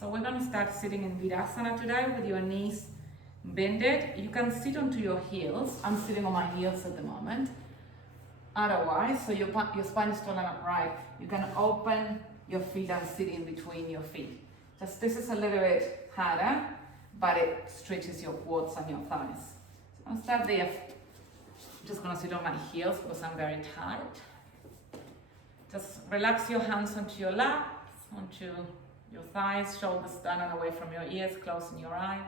So we're going to start sitting in Virasana today with your knees bended. You can sit onto your heels. I'm sitting on my heels at the moment. Otherwise, so your spine is tall and upright, you can open your feet and sit in between your feet. Just this is a little bit harder, but it stretches your quads and your thighs. So I'll start there. I'm just going to sit on my heels because I'm very tired. Just relax your hands onto your lap, onto your thighs, shoulders down and away from your ears, closing your eyes.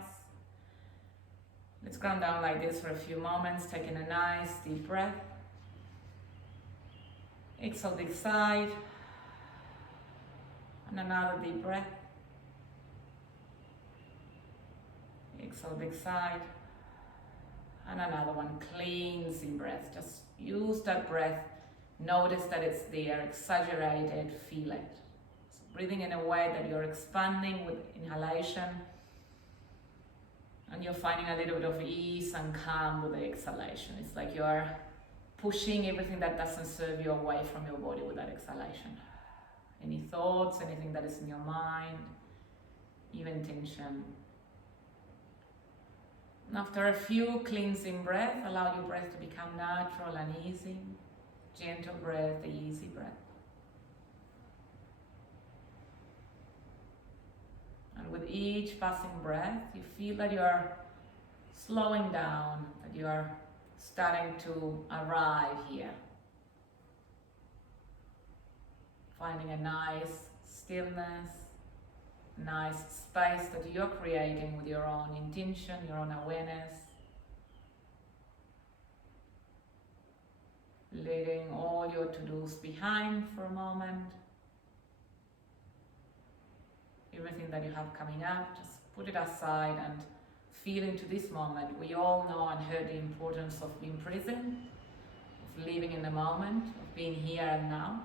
Let's ground down like this for a few moments, taking a nice deep breath. Exhale, big side. And another deep breath. Exhale, big side. And another one, cleansing breath. Just use that breath. Notice that it's there, exaggerate it, feel it. So breathing in a way that you're expanding with inhalation. And you're finding a little bit of ease and calm with the exhalation. It's like you're pushing everything that doesn't serve you away from your body with that exhalation. Any thoughts, anything that is in your mind, even tension. And after a few cleansing breaths, allow your breath to become natural and easy. Gentle breath, easy breath. And with each passing breath, you feel that you are slowing down, that you are starting to arrive here. Finding a nice stillness, nice space that you're creating with your own intention, your own awareness. Letting all your to-dos behind for a moment. Everything that you have coming up, just put it aside and feel into this moment. We all know and heard the importance of being present, of living in the moment, of being here and now.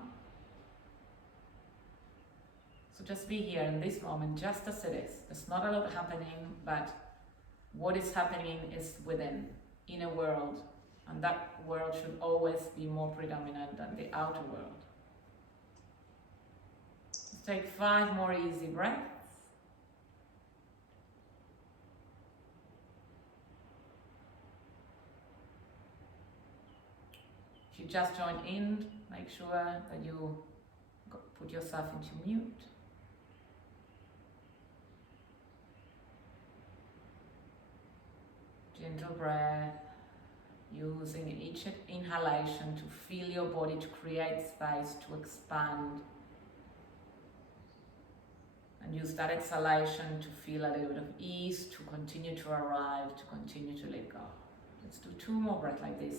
So just be here in this moment, just as it is. There's not a lot happening, but what is happening is within, in a world, and that world should always be more predominant than the outer world. Let's take 5 more easy breaths. If you just joined in, make sure that you put yourself into mute. Gentle breath, using each inhalation to feel your body, to create space, to expand. And use that exhalation to feel a little bit of ease, to continue to arrive, to continue to let go. Let's do 2 more breaths like this.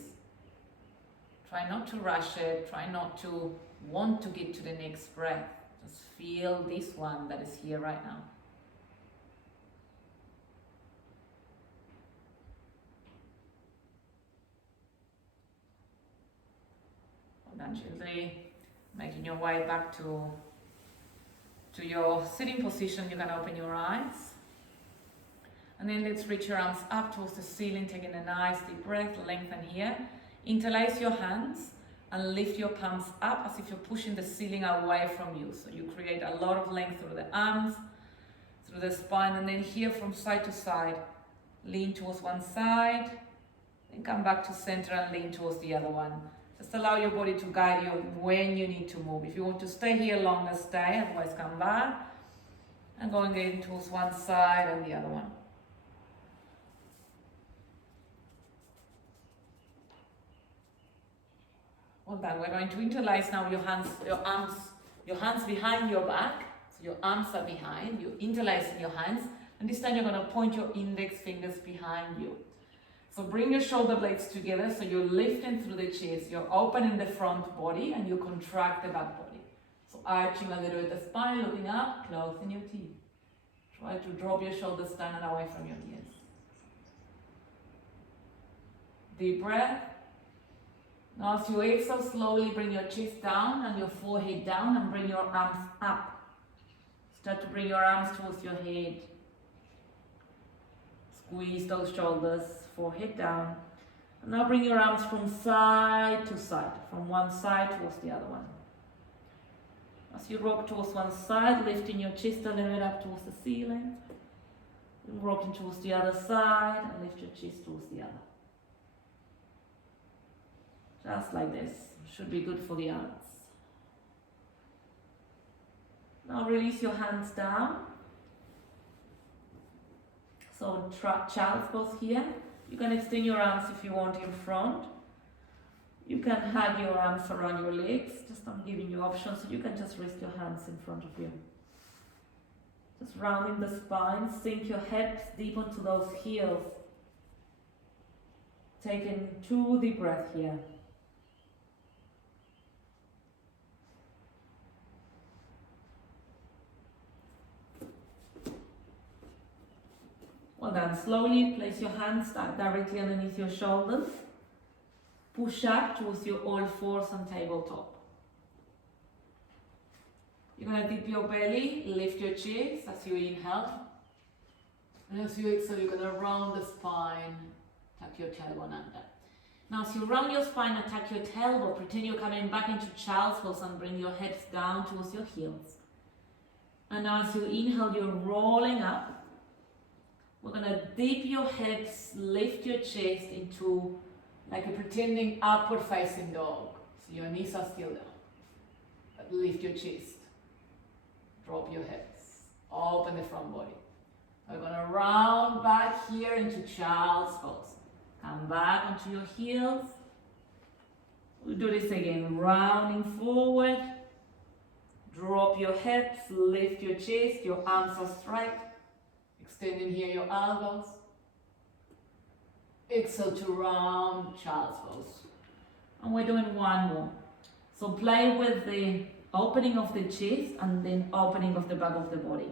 Try not to rush it, try not to want to get to the next breath. Just feel this one that is here right now. And gently making your way back to your sitting position, you can open your eyes. And then let's reach your arms up towards the ceiling, taking a nice deep breath, lengthen here. Interlace your hands and lift your palms up as if you're pushing the ceiling away from you. So you create a lot of length through the arms, through the spine, and then here from side to side. Lean towards one side, then come back to center and lean towards the other one. Just allow your body to guide you when you need to move. If you want to stay here longer, stay, otherwise come back. And going in towards one side and the other one. Well done. We're going to interlace now your hands behind your back. So your arms are behind, you interlace in your hands, and this time you're going to point your index fingers behind you. So bring your shoulder blades together, so you're lifting through the chest, you're opening the front body and you contract the back body. So arching a little bit the spine, looking up, closing your teeth. Try to drop your shoulders down and away from your ears. Deep breath. Now as you exhale, slowly bring your chest down and your forehead down and bring your arms up. Start to bring your arms towards your head. Squeeze those shoulders, forehead down. And now bring your arms from side to side, from one side towards the other one. As you rock towards one side, lifting your chest a little bit up towards the ceiling. And rocking towards the other side and lift your chest towards the other. Just like this. Should be good for the arms. Now release your hands down. So child's pose here. You can extend your arms if you want in front. You can hug your arms around your legs. Just I'm giving you options, so you can just rest your hands in front of you. Just rounding the spine, sink your hips deep onto those heels. Taking 2 deep breaths here. Well done. Slowly place your hands directly underneath your shoulders. Push up towards your all fours on tabletop. You're going to dip your belly, lift your chest as you inhale. And as you exhale, you're going to round the spine, tuck your tailbone under. Now as you round your spine and tuck your tailbone, pretend you're coming back into child's pose and bring your hips down towards your heels. And now as you inhale, you're rolling up. We're going to dip your hips, lift your chest into like a pretending upward facing dog. So your knees are still down. But lift your chest. Drop your hips. Open the front body. We're going to round back here into child's pose. Come back onto your heels. We'll do this again. Rounding forward. Drop your hips. Lift your chest. Your arms are straight. Extending here your elbows. Exhale to round child's pose. And we're doing one more. So play with the opening of the chest and then opening of the back of the body.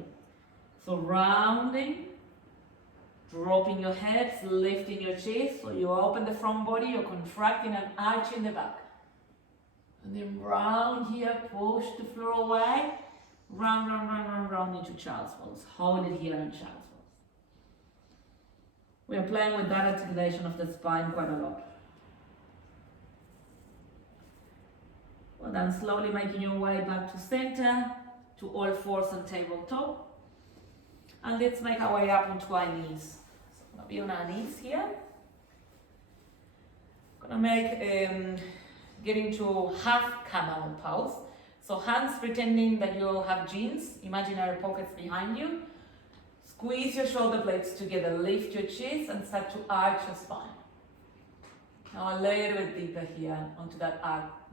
So rounding, dropping your hips, lifting your chest. So you open the front body, you're contracting and arching the back. And then round here, push the floor away. Round, round, round, round, round into child's pose. Hold it here in child's pose. We are playing with that articulation of the spine quite a lot. Well then, slowly making your way back to center, to all fours on tabletop. And let's make our way up onto our knees. So we're going to be on our knees here. Going to make, get into half camel pose. So hands pretending that you have jeans, imaginary pockets behind you. Squeeze your shoulder blades together, lift your chest and start to arch your spine. Now a little bit deeper here onto that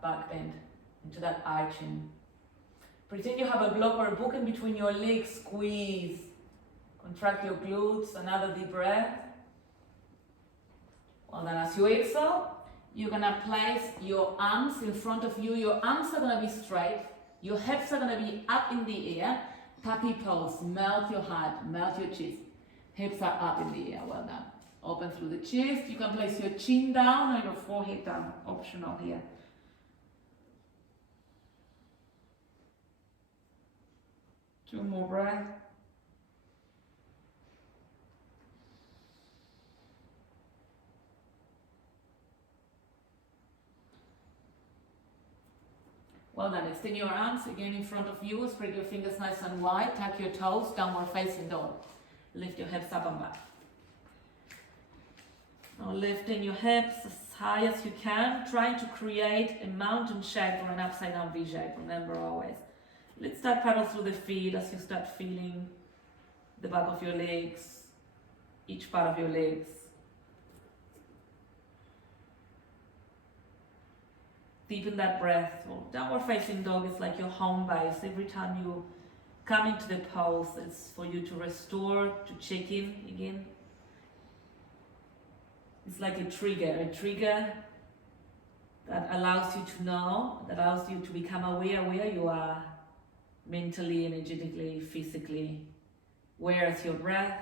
back bend, into that arching. Pretend you have a block or a book in between your legs, squeeze. Contract your glutes, another deep breath. Well then as you exhale, you're gonna place your arms in front of you. Your arms are gonna be straight. Your hips are gonna be up in the air. Puppy pose, melt your heart, melt your chest. Hips are up in the air, well done. Open through the chest. You can place your chin down or your forehead down, optional here. Two more breaths. Well done. Extend your arms again in front of you. Spread your fingers nice and wide. Tuck your toes. Downward facing dog. Lift your hips up and back. Now lifting your hips as high as you can. Trying to create a mountain shape or an upside down V shape. Remember always. Let's start paddle through the feet as you start feeling the back of your legs. Each part of your legs. Deepen that breath. Well, downward facing dog is like your home base. Every time you come into the pose, it's for you to restore, to check in again. It's like a trigger that allows you to know, that allows you to become aware where you are mentally, energetically, physically. Where is your breath?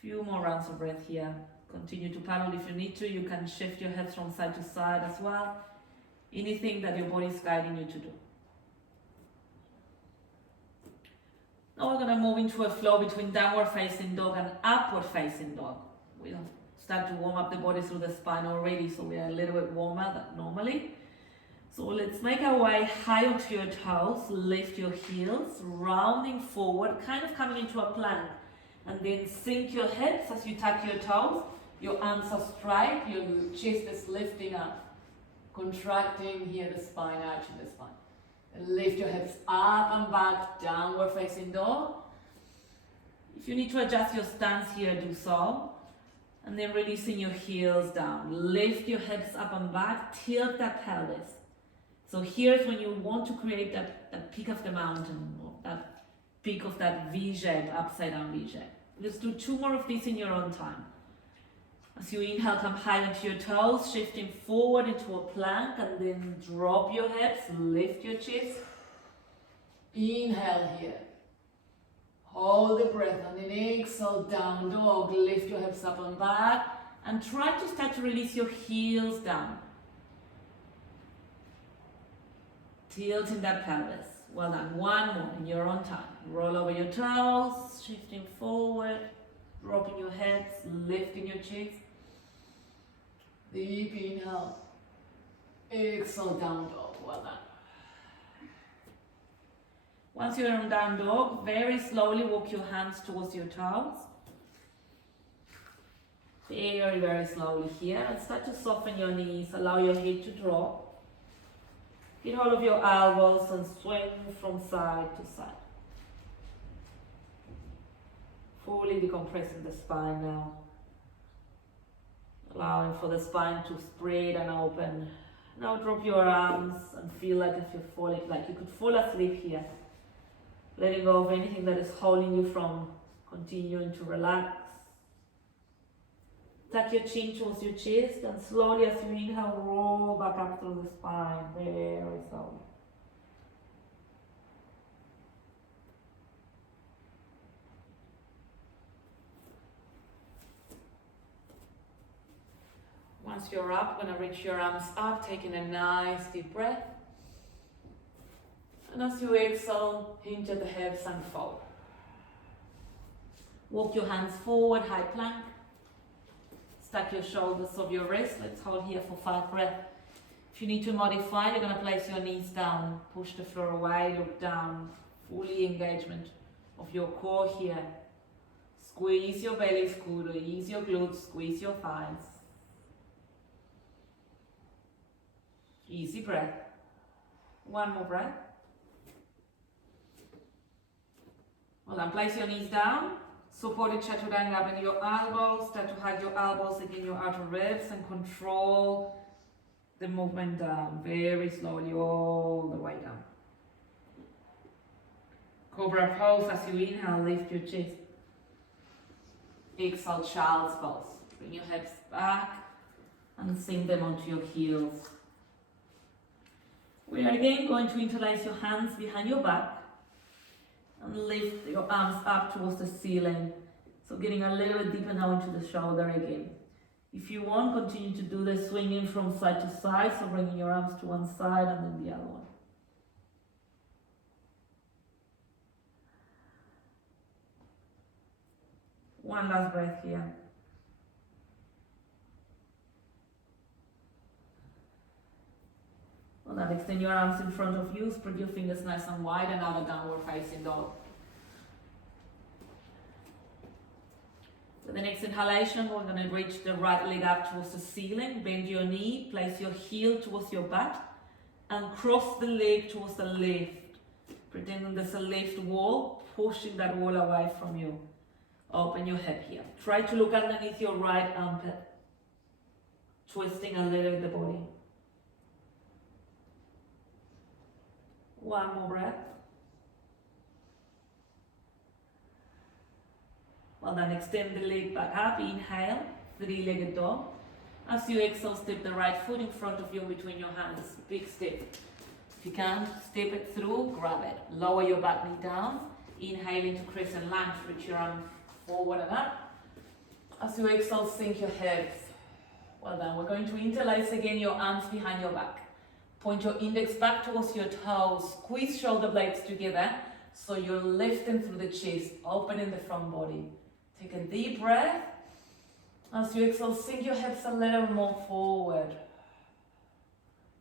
Few more rounds of breath here. Continue to paddle if you need to. You can shift your hips from side to side as well. Anything that your body is guiding you to do. Now we're going to move into a flow between downward facing dog and upward facing dog. We'll start to warm up the body through the spine already, so we are a little bit warmer than normally. So let's make our way high onto your toes, lift your heels, rounding forward, kind of coming into a plank. And then sink your hips as you tuck your toes. Your arms are straight, your chest is lifting up. Contracting here the spine, arching the spine. And lift your hips up and back, downward facing dog. If you need to adjust your stance here, do so. And then releasing your heels down. Lift your hips up and back, tilt that pelvis. So here's when you want to create that peak of the mountain, or that peak of that V shape, upside down V shape. Let's do 2 more of these in your own time. As you inhale, come high onto your toes, shifting forward into a plank, and then drop your hips, lift your chest. Inhale here. Hold the breath, and then exhale, down dog. Lift your hips up and back, and try to start to release your heels down. Tilting that pelvis. Well done. 1 more in your own time. Roll over your toes, shifting forward, dropping your hips, lifting your chest. Deep inhale. Exhale, down dog. Well done. Once you're on down dog, very slowly walk your hands towards your toes. Very, very slowly here. And start to soften your knees. Allow your head to drop. Get hold of your elbows and swing from side to side. Fully decompressing the spine now. Allowing for the spine to spread and open. Now drop your arms and feel like if you're falling, like you could fall asleep here. Letting go of anything that is holding you from continuing to relax. Tuck your chin towards your chest, and slowly as you inhale, roll back up through the spine, very slowly. Once you're up, going to reach your arms up, taking a nice deep breath. And as you exhale, hinge at the hips and fold. Walk your hands forward, high plank. Stack your shoulders of your wrists. Let's hold here for 5 breaths. If you need to modify, you're going to place your knees down, push the floor away, look down. Fully engagement of your core here. Squeeze your belly, squeeze your glutes, squeeze your thighs. Easy breath. 1 more breath. Well then, place your knees down. Supported chaturanga, bend your elbows, start to hug your elbows against your outer ribs and control the movement down, very slowly all the way down. Cobra pose, as you inhale, lift your chest. Exhale, child's pose. Bring your hips back and sink them onto your heels. We are again going to interlace your hands behind your back and lift your arms up towards the ceiling. So getting a little bit deeper now into the shoulder again. If you want, continue to do the swinging from side to side, so bringing your arms to one side and then the other one. One last breath here. Well, then extend your arms in front of you, spread your fingers nice and wide, and now the downward facing dog. With the next inhalation, we're going to reach the right leg up towards the ceiling, bend your knee, place your heel towards your butt, and cross the leg towards the left, pretending there's a left wall, pushing that wall away from you. Open your hip here. Try to look underneath your right armpit, twisting a little bit the body. One more breath. Well then, extend the leg back up, inhale, 3-legged dog. As you exhale, step the right foot in front of you between your hands, big step. If you can, step it through, grab it. Lower your back knee down, inhale into Crescent Lunge, reach your arm forward and up. As you exhale, sink your hips. Well done. We're going to interlace again your arms behind your back. Point your index back towards your toes. Squeeze shoulder blades together so you're lifting through the chest, opening the front body. Take a deep breath. As you exhale, sink your hips a little more forward.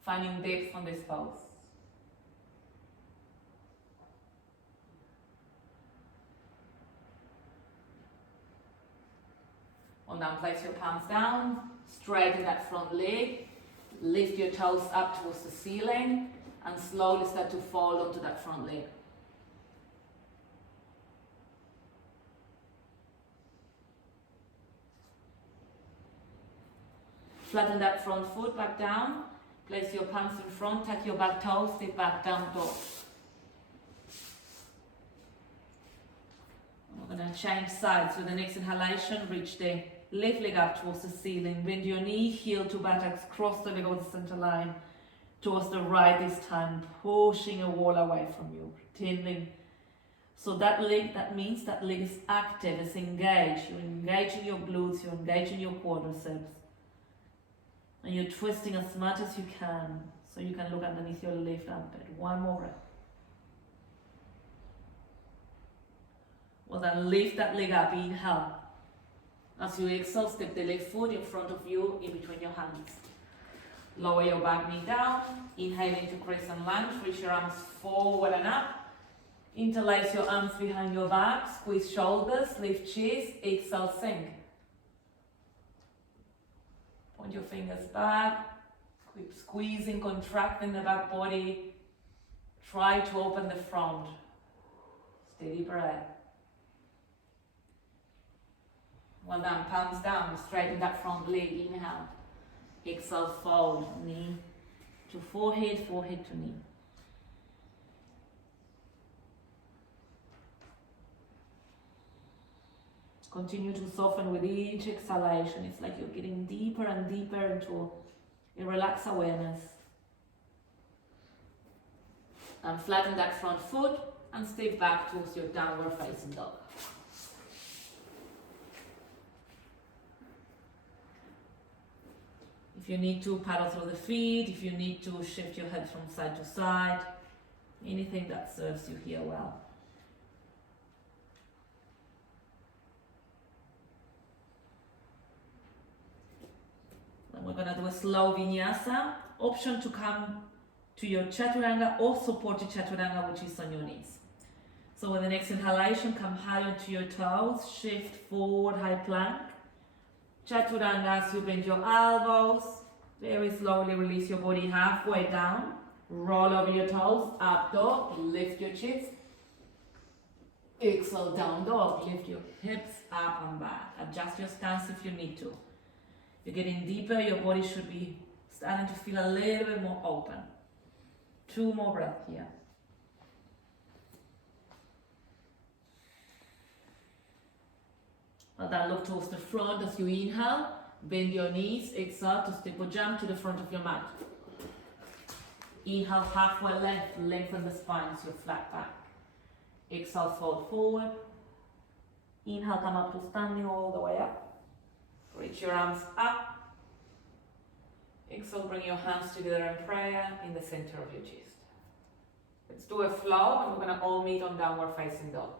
Finding depth on this pose. On down, place your palms down, straighten that front leg, lift your toes up towards the ceiling, and slowly start to fall onto that front leg. Flatten that front foot back down, place your palms in front, tuck your back toes, step back, down dog. We're going to change sides. With the next inhalation, reach the left leg up towards the ceiling, bend your knee, heel to buttocks, cross the leg over the center line, towards the right this time, pushing a wall away from you, pretending. So that leg, that means that leg is active, it's engaged. You're engaging your glutes, you're engaging your quadriceps. And you're twisting as much as you can, so you can look underneath your left armpit. One more breath. Well, then lift that leg up, inhale. As you exhale, step the left foot in front of you, in between your hands. Lower your back knee down, inhale into Crescent Lunge, reach your arms forward and up. Interlace your arms behind your back, squeeze shoulders, lift chest, exhale, sink. Point your fingers back, keep squeezing, contracting the back body. Try to open the front. Steady breath. Well done, palms down, straighten that front leg, inhale. Exhale, fold, knee to forehead, forehead to knee. Continue to soften with each exhalation. It's like you're getting deeper and deeper into a relaxed awareness. And flatten that front foot and step back towards your downward facing dog. If you need to paddle through the feet, if you need to shift your head from side to side, anything that serves you here well. Then we're going to do a slow vinyasa. Option to come to your chaturanga or supported chaturanga, which is on your knees. So with the next inhalation, come high onto your toes, shift forward, high plank. Chaturanga, as you bend your elbows, very slowly release your body halfway down, roll over your toes, up dog, lift your chest, exhale, down dog, lift your hips up and back, adjust your stance if you need to. If you're getting deeper, your body should be starting to feel a little bit more open. 2 more breaths here. Well done, look towards the front as you inhale. Bend your knees, exhale to step or jump to the front of your mat. Inhale, halfway length, lengthen the spine so you're flat back. Exhale, fold forward. Inhale, come up to standing all the way up. Reach your arms up. Exhale, bring your hands together in prayer in the center of your chest. Let's do a flow and we're going to all meet on downward facing dog.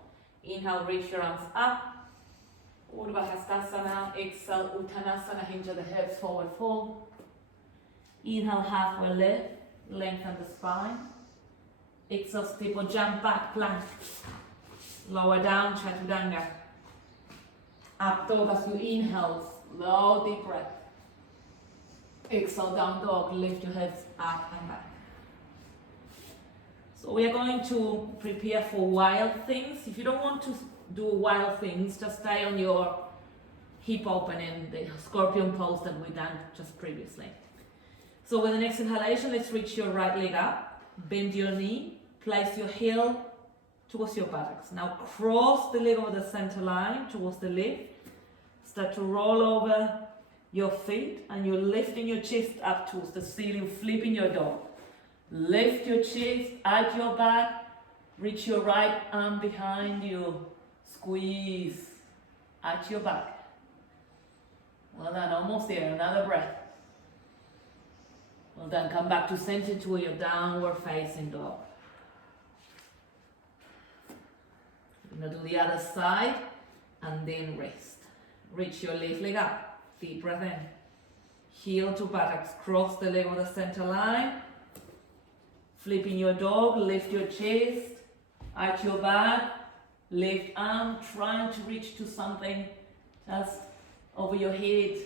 Inhale, reach your arms up. Katasana, exhale, Uttanasana, hinge of the hips, forward fold. Inhale, halfway lift, lengthen the spine. Exhale, step or jump back, plank. Lower down, chaturanga. Up dog as you inhale, slow deep breath. Exhale, down dog, lift your hips up and back. So we are going to prepare for wild things. If you don't want to do wild things, just stay on your hip open in the scorpion pose that we done just previously. So with the next inhalation, let's reach your right leg up, bend your knee, place your heel towards your buttocks. Now cross the leg over the center line towards the left. Start to roll over your feet and you're lifting your chest up towards the ceiling, flipping your dog. Lift your chest at your back, reach your right arm behind you. Squeeze at your back. Well done, almost there. Another breath. Well done, come back to center to your downward facing dog. We're going to do the other side and then rest. Reach your left leg up. Deep breath in. Heel to buttocks, cross the leg on the center line. Flipping your dog, lift your chest, arch your back, left arm, trying to reach to something just over your head.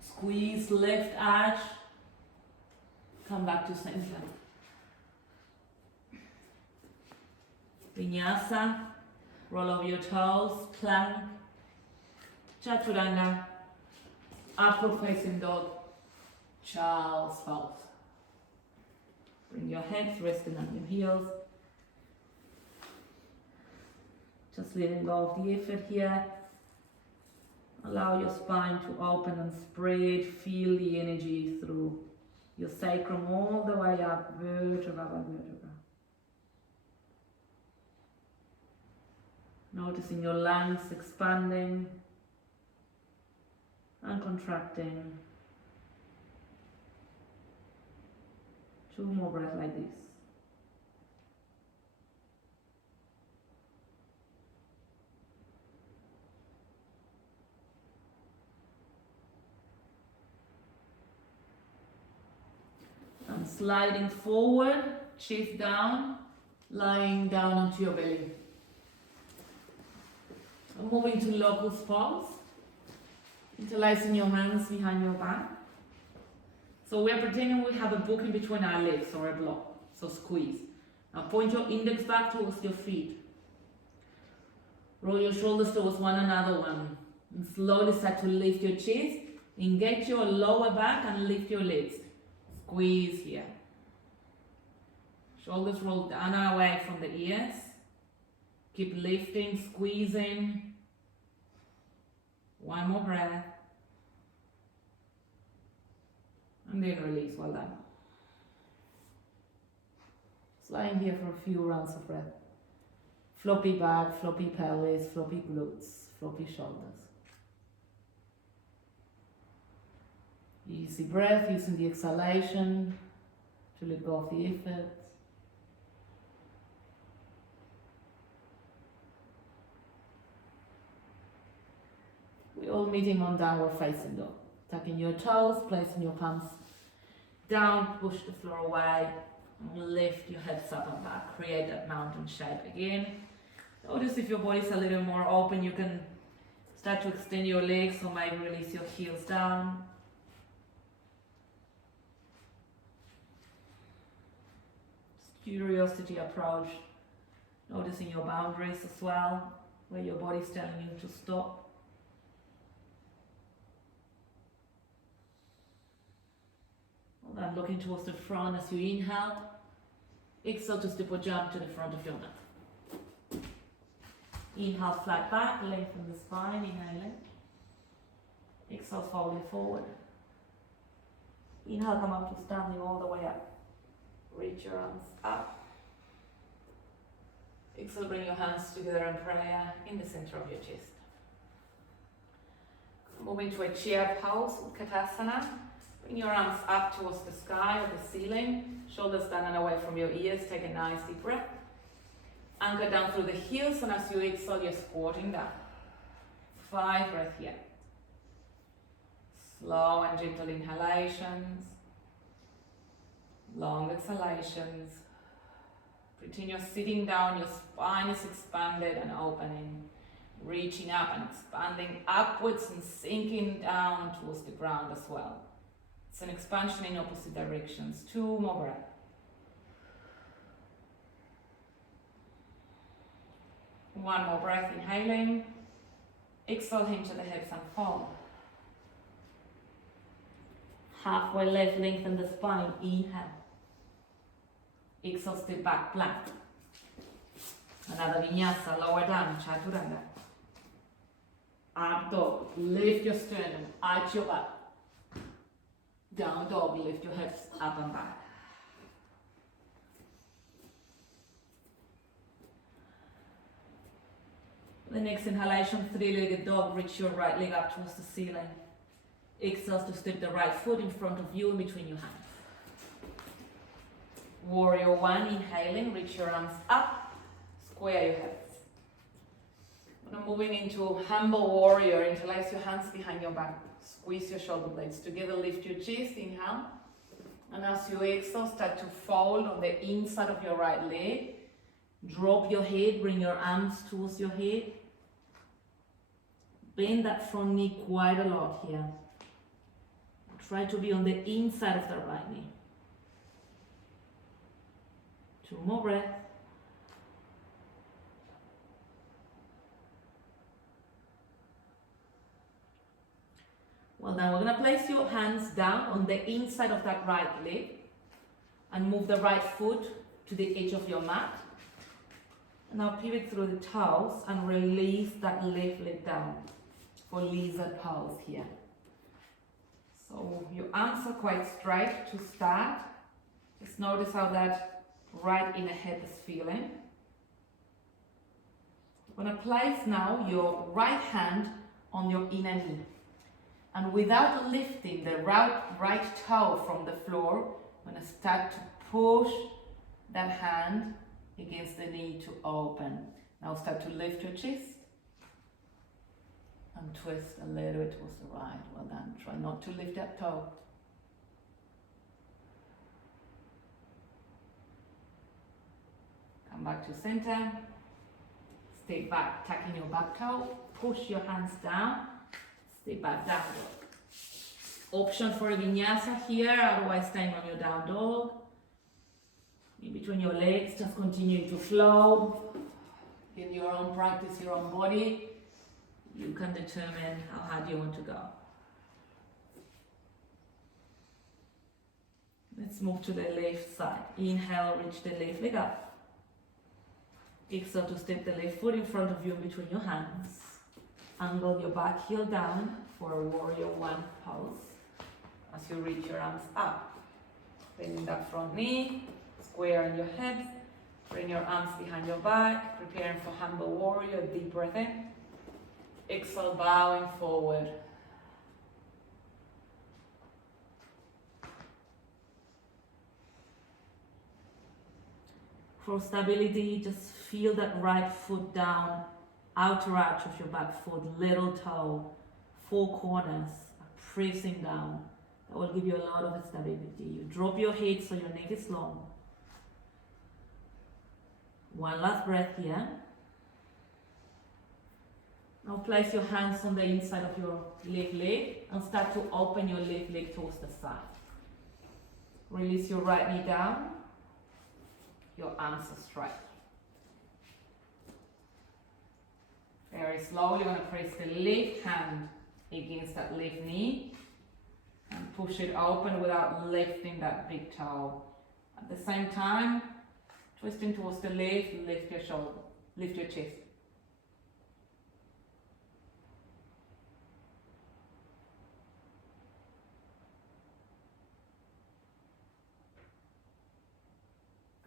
Squeeze left arch, come back to center. Vinyasa, roll over your toes, plank, chaturanga, upward facing dog, child's pose. Bring your heads resting on your heels. Just letting go of the effort here. Allow your spine to open and spread. Feel the energy through your sacrum all the way up, vertebra by vertebra. Noticing your lungs expanding and contracting. 2 more breaths like this. And sliding forward, chest down, lying down onto your belly. And moving to locust pose. Interlacing your hands behind your back. So we are pretending we have a book in between our legs or a block. So squeeze. Now point your index back towards your feet. Roll your shoulders towards one another one. And slowly start to lift your chest. Engage your lower back and lift your legs. Squeeze here. Shoulders roll down and away from the ears. Keep lifting, squeezing. 1 more breath. And then release, well done. Just lying here for a few rounds of breath. Floppy back, floppy pelvis, floppy glutes, floppy shoulders. Easy breath, using the exhalation to let go of the effort. We're all meeting on downward facing dog. Tucking your toes, placing your palms down, push the floor away, and lift your hips up and back. Create that mountain shape again. Notice if your body's a little more open, you can start to extend your legs, or maybe release your heels down. Curiosity approach. Noticing your boundaries as well, where your body's telling you to stop. And looking towards the front as you inhale. Exhale to step or jump to the front of your mat. Inhale, flat back, lengthen the spine, inhaling. Exhale, fold it forward. Inhale, come up to standing all the way up. Reach your arms up. Exhale, bring your hands together in prayer in the center of your chest. Moving to a Chia pose with Katasana. Bring your arms up towards the sky or the ceiling. Shoulders down and away from your ears. Take a nice deep breath. Anchor down through the heels, and as you exhale, you're squatting down. 5 breaths here. Slow and gentle inhalations. Long exhalations. Pretend you're sitting down, your spine is expanded and opening. Reaching up and expanding upwards and sinking down towards the ground as well. It's an expansion in opposite directions. 2 more breaths. One more breath, inhaling. Exhale, hinge at the hips and fold. Halfway left, lengthen the spine. Inhale. Exhale, step back, plank. Another vinyasa, lower down, chaturanga. Up dog, lift your sternum, arch your back. Down dog, lift your hips up and back. The next inhalation, 3-legged dog, reach your right leg up towards the ceiling. Exhale to step the right foot in front of you in between your hands. Warrior 1, inhaling, reach your arms up, square your hips. Now moving into humble warrior, interlace your hands behind your back, squeeze your shoulder blades together, lift your chest, inhale. And as you exhale, start to fold on the inside of your right leg. Drop your head, bring your arms towards your head. Bend that front knee quite a lot here. Try to be on the inside of the right knee. 2 more breaths. Well done. We're going to place your hands down on the inside of that right leg and move the right foot to the edge of your mat. And now pivot through the toes and release that left leg down for lizard pose here. So your arms are quite straight to start. Just notice how that right inner hip is feeling. You're going to place now your right hand on your inner knee. And without lifting the right toe from the floor, I'm going to start to push that hand against the knee to open. Now start to lift your chest and twist a little bit towards the right. Well done. Try not to lift that toe. Come back to center. Stay back, tucking your back toe. Push your hands down. Stay back, down dog. Option for a vinyasa here, otherwise staying on your down dog. In between your legs, just continue to flow. In your own practice, your own body, you can determine how hard you want to go. Let's move to the left side. Inhale, reach the left leg up. Exhale to step the left foot in front of you in between your hands. Angle your back heel down for a warrior one pose. As you reach your arms up, bending that front knee, square in your hips, bring your arms behind your back, preparing for humble warrior, deep breath in. Exhale, bowing forward. For stability, just feel that right foot down, outer arch of your back foot, little toe, 4 corners, pressing down. That will give you a lot of stability. You drop your head so your neck is long. One last breath here. Now place your hands on the inside of your left leg and start to open your left leg towards the side. Release your right knee down. Your arms are straight. Very slowly, you're going to press the left hand against that left knee and push it open without lifting that big toe. At the same time, twisting towards the left, lift your shoulder, lift your chest.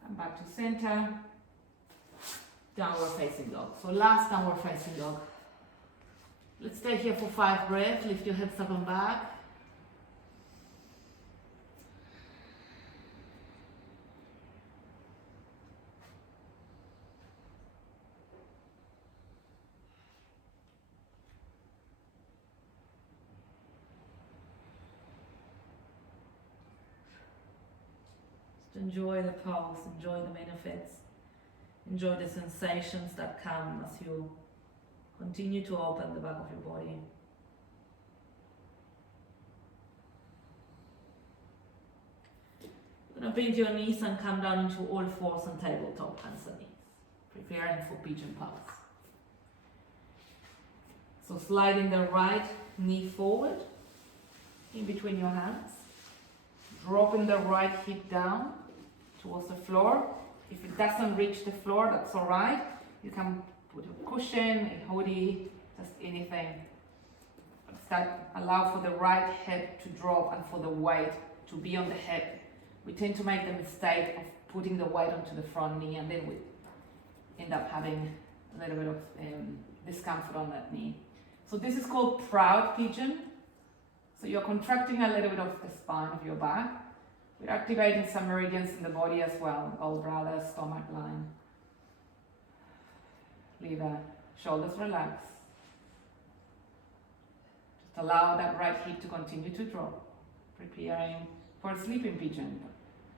Come back to center. Downward facing dog. So last downward facing dog. Let's stay here for 5 breaths. Lift your hips up and back. Just enjoy the pulse, enjoy the benefits. Enjoy the sensations that come as you continue to open the back of your body. You're going to bend your knees and come down into all fours and tabletop hands and knees, preparing for pigeon pose. So sliding the right knee forward in between your hands, dropping the right hip down towards the floor. If it doesn't reach the floor, that's all right. You can put a cushion, a hoodie, just anything. Allow for the right hip to drop and for the weight to be on the hip. We tend to make the mistake of putting the weight onto the front knee, and then we end up having a little bit of discomfort on that knee. So this is called proud pigeon. So you're contracting a little bit of the spine of your back. We're activating some meridians in the body as well, gallbladder, stomach line, liver, Shoulders relax. Just allow that right hip to continue to drop. Preparing for a sleeping pigeon.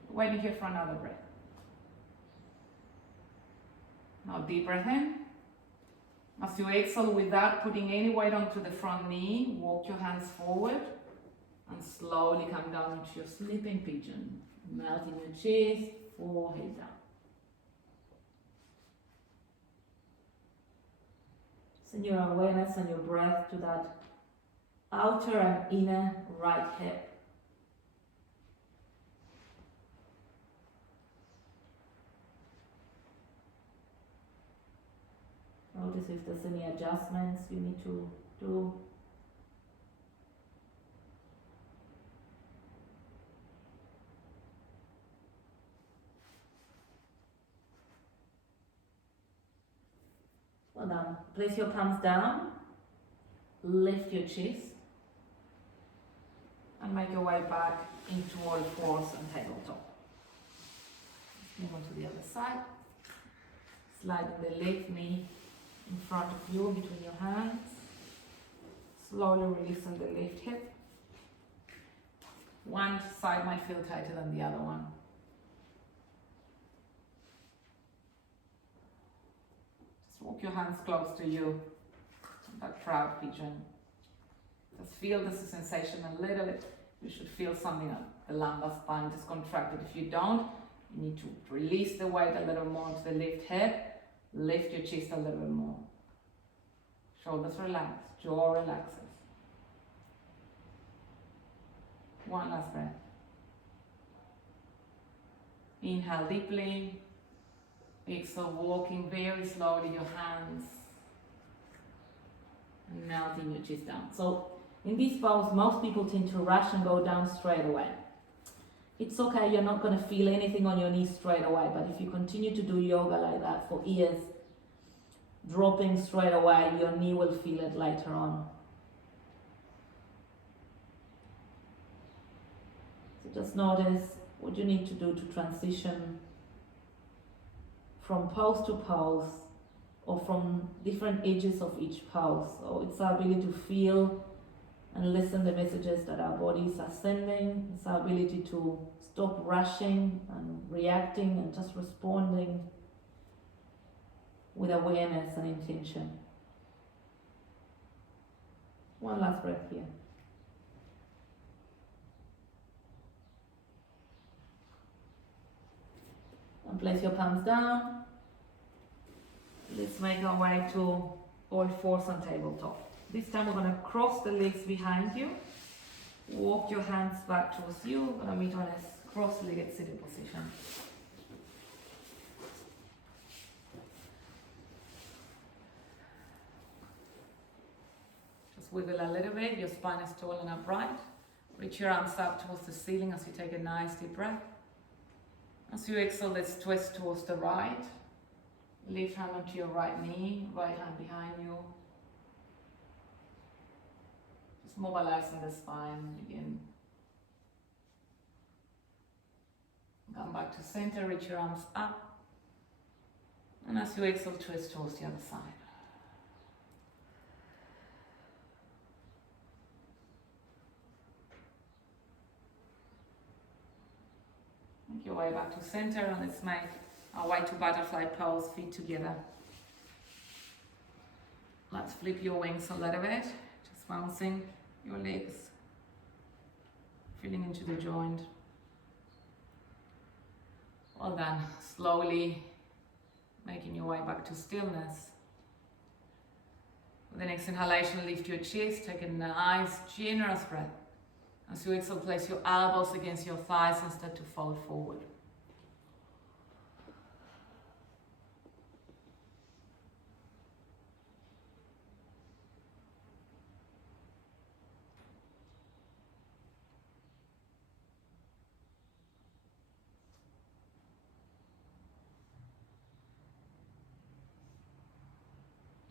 Waiting here for another breath. Now deep breath in. As you exhale without putting any weight onto the front knee, walk your hands forward and slowly come down into your sleeping pigeon. Melting your chest, forehead down. Send your awareness and your breath to that outer and inner right hip. Notice if there's any adjustments you need to do. Well done. Place your palms down, lift your chest, and make your way back into all fours and tabletop. Move on to the other side. Slide the left knee in front of you between your hands. Slowly releasing the left hip. One side might feel tighter than the other one. Just walk your hands close to you, that proud pigeon. Just feel the sensation a little bit. You should feel something at the lumbar spine just contracted. If you don't, you need to release the weight a little more to the left hip. Lift your chest a little bit more. Shoulders relax, jaw relaxes. One last breath. Inhale deeply. Exhale, walking very slowly your hands. And melting your chest down. So in this pose, most people tend to rush and go down straight away. It's okay, you're not going to feel anything on your knees straight away, but if you continue to do yoga like that for years, dropping straight away, your knee will feel it later on. So just notice what you need to do to transition from pose to pose, or from different edges of each pose. So it's our ability to feel and listen the messages that our bodies are sending. It's our ability to stop rushing and reacting and just responding with awareness and intention. One last breath here. And place your palms down. Let's make our way to all fours on tabletop. This time we're going to cross the legs behind you. Walk your hands back towards you. We're going to meet on a cross-legged sitting position. Just wiggle a little bit. Your spine is tall and upright. Reach your arms up towards the ceiling as you take a nice deep breath. As you exhale, let's twist towards the right. Left hand onto your right knee, right hand behind you. Just mobilizing the spine again. Come back to center, reach your arms up. And as you exhale, twist towards the other side. Make your way back to center, and let's make our way to butterfly pose, feet together. Let's flip your wings a little bit, just bouncing your legs, feeling into the joint. Well done. Slowly making your way back to stillness. With the next inhalation, lift your chest, take a nice, generous breath. As you exhale, place your elbows against your thighs and start to fold forward.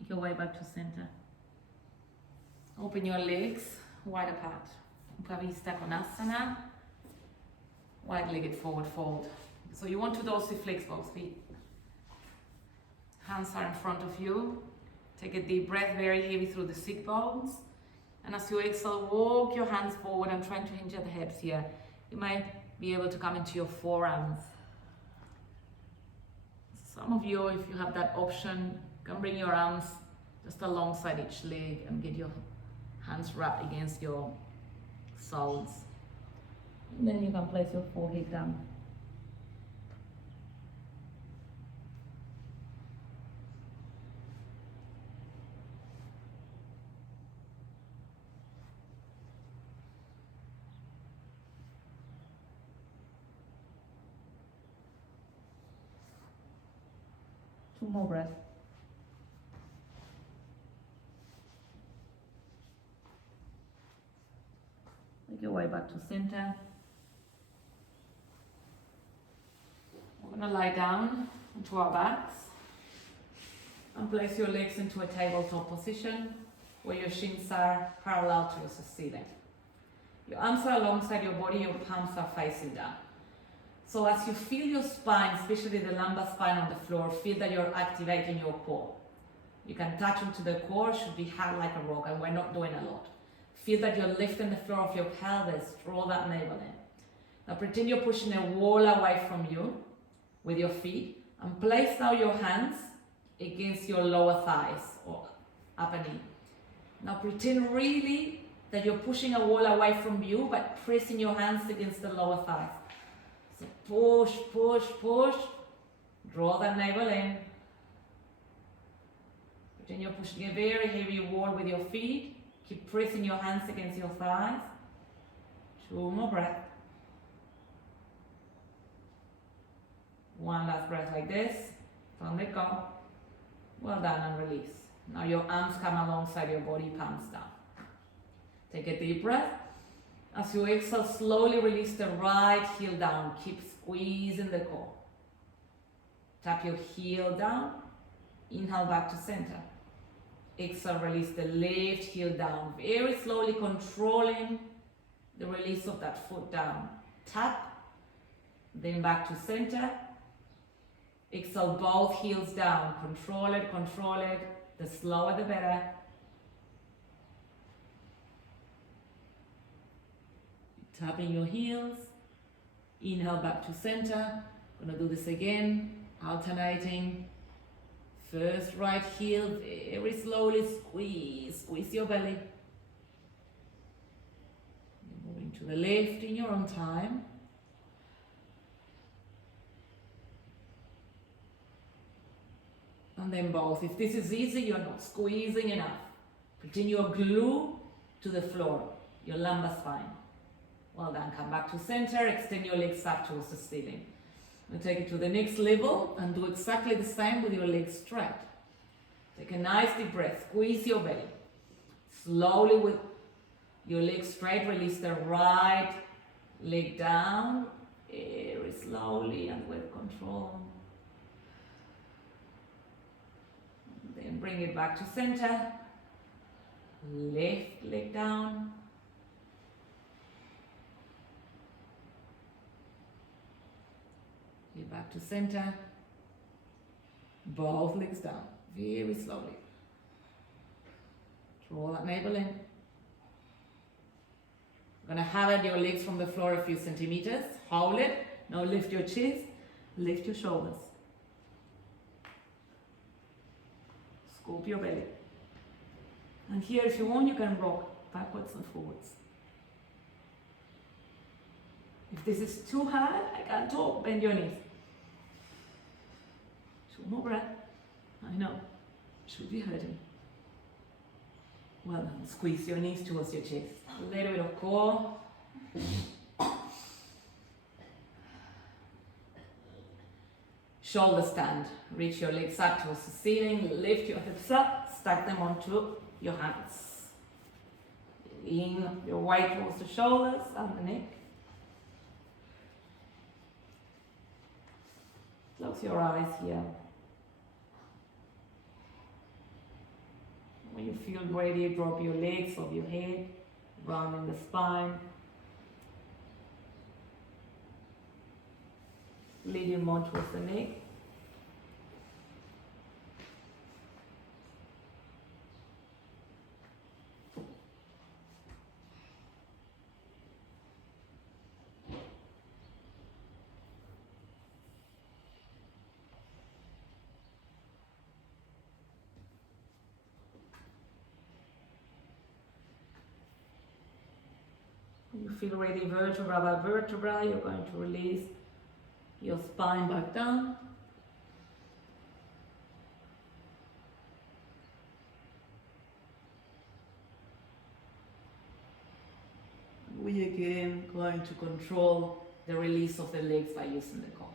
Make your way back to center. Open your legs wide apart. Upavista Konasana, wide-legged forward fold. So you want to dorsiflex both feet. Hands are in front of you. Take a deep breath, very heavy through the sit bones. And as you exhale, walk your hands forward. I'm trying to hinge at the hips here. You might be able to come into your forearms. Some of you, if you have that option, can bring your arms just alongside each leg and get your hands wrapped against your soles. And then you can place your forehead down. Two more breaths. Make your way back to center. We're going to lie down onto our backs and place your legs into a tabletop position where your shins are parallel to the ceiling. Your arms are alongside your body, your palms are facing down. So as you feel your spine, especially the lumbar spine on the floor, feel that you're activating your core. You can touch into the core, should be hard like a rock, and we're not doing a lot. Feel that you're lifting the floor of your pelvis, draw that navel in. Now pretend you're pushing a wall away from you with your feet, and place now your hands against your lower thighs or upper knee. Now pretend really that you're pushing a wall away from you, but pressing your hands against the lower thighs. So push, push, push. Draw that navel in. Pretend you're pushing a very heavy wall with your feet. Keep pressing your hands against your thighs. 2 more breaths. One last breath like this. Don't let go. Well done, and release. Now your arms come alongside your body, palms down. Take a deep breath. As you exhale, slowly release the right heel down. Keep squeezing the core. Tap your heel down. Inhale back to center. Exhale, release the left heel down. Very slowly controlling the release of that foot down. Tap. Then back to center. Exhale, both heels down. Control it, control it. The slower the better. Tapping your heels. Inhale back to center. Gonna do this again. Alternating. First right heel, very slowly squeeze your belly. Moving to the left in your own time. And then both. If this is easy, you're not squeezing enough. Pretend you're glued to the floor, your lumbar spine. Well done, come back to center, extend your legs up towards the ceiling. We'll take it to the next level and do exactly the same with your legs straight. Take a nice deep breath, squeeze your belly. Slowly with your legs straight, release the right leg down, very slowly and with control. Then bring it back to center. Left leg down. Get back to center. Both legs down, very slowly. Draw that navel in. Gonna hover your legs from the floor a few centimeters. Hold it. Now lift your chest, lift your shoulders. Scoop your belly. And here, if you want, you can rock backwards and forwards. If this is too hard, I can't talk, bend your knees. 2 more breaths. I know, should be hurting. Well done, squeeze your knees towards your chest. A little bit of core. Shoulder stand. Reach your legs up towards the ceiling, lift your hips up, stack them onto your hands. Lean your weight towards the shoulders and the neck. Close your eyes here. When you feel ready, drop your legs over your head, rounding the spine. Leading more towards the neck. feel ready, vertebra by vertebra, you're going to release your spine back down. We again going to control the release of the legs by using the core.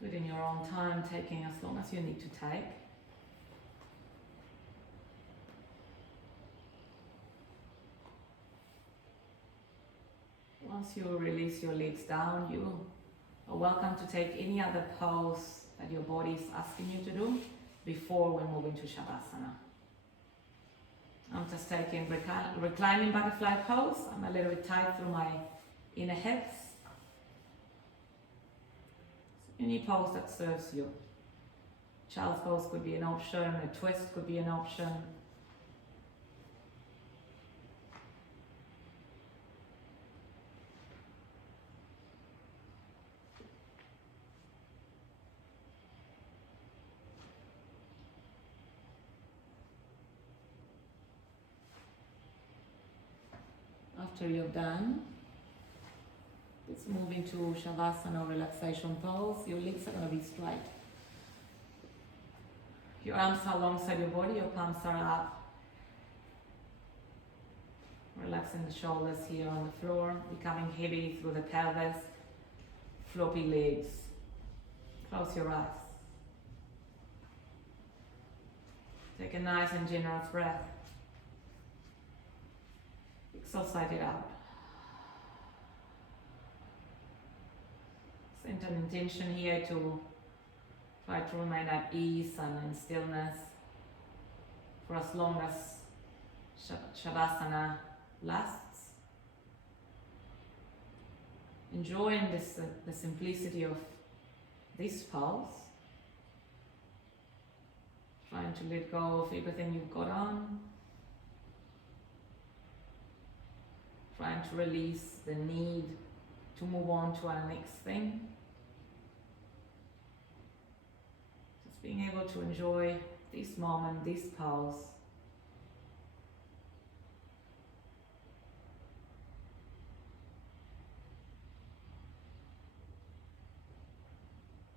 Do it in your own time, taking as long as you need to take. Once you release your legs down, you are welcome to take any other pose that your body is asking you to do before we move into Shavasana. I'm just taking reclining butterfly pose. I'm a little bit tight through my inner hips. Any pose that serves you. Child's pose could be an option, a twist could be an option. After you're done, let's move into Shavasana or relaxation pose. Your legs are going to be straight. Your arms are alongside your body, your palms are up. Relaxing the shoulders here on the floor, becoming heavy through the pelvis, floppy legs. Close your eyes. Take a nice and generous breath. Exhaust it out. Set an intention here to try to remain at ease and in stillness for as long as Shavasana lasts. Enjoying the simplicity of this pose. Trying to let go of everything you've got on. Trying to release the need to move on to our next thing. Just being able to enjoy this moment, this pose.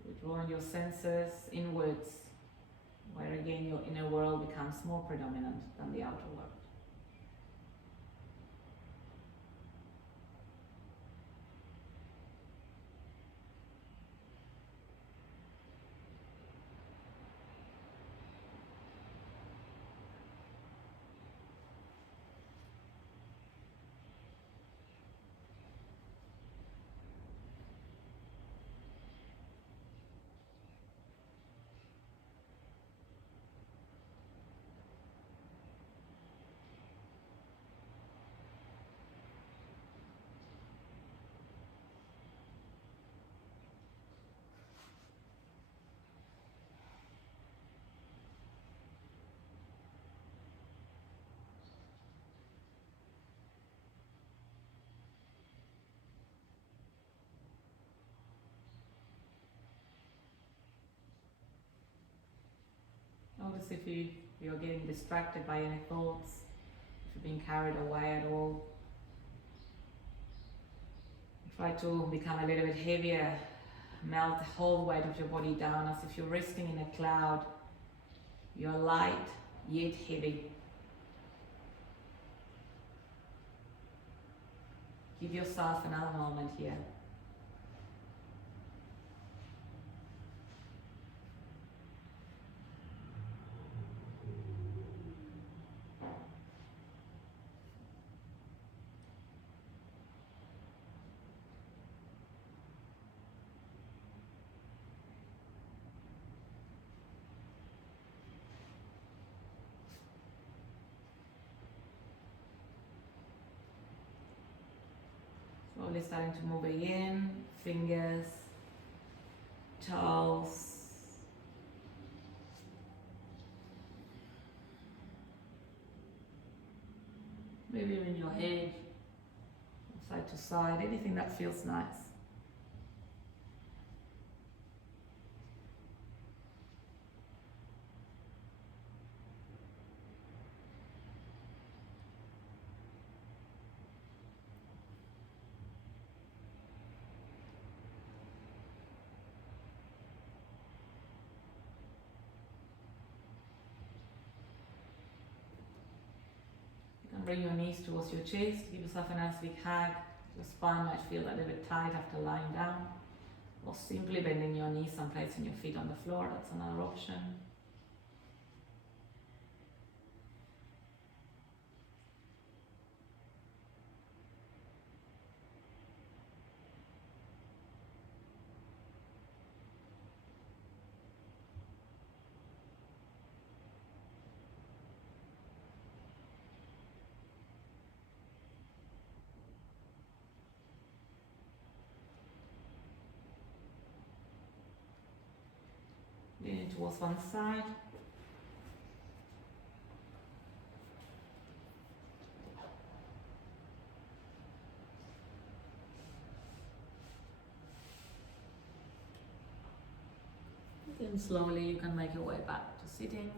Withdrawing your senses inwards, where again your inner world becomes more predominant than the outer world. Notice if you're getting distracted by any thoughts, if you're being carried away at all. Try to become a little bit heavier, melt the whole weight of your body down as if you're resting in a cloud. You're light, yet heavy. Give yourself another moment here. Slowly starting to move again, fingers, toes, maybe even your head, side to side, anything that feels nice. Bring your knees towards your chest, give yourself a nice big hug. Your spine might feel a little bit tight after lying down, or simply bending your knees and placing your feet on the floor, that's another option. Leaning towards one side. Then slowly you can make your way back to sitting.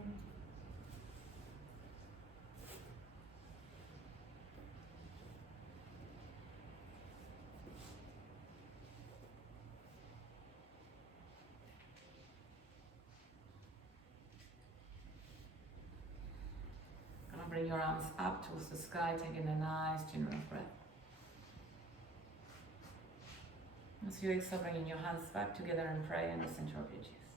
Bring your arms up towards the sky, taking a nice generous breath. As you exhale, bringing your hands back together and pray in the center of your chest.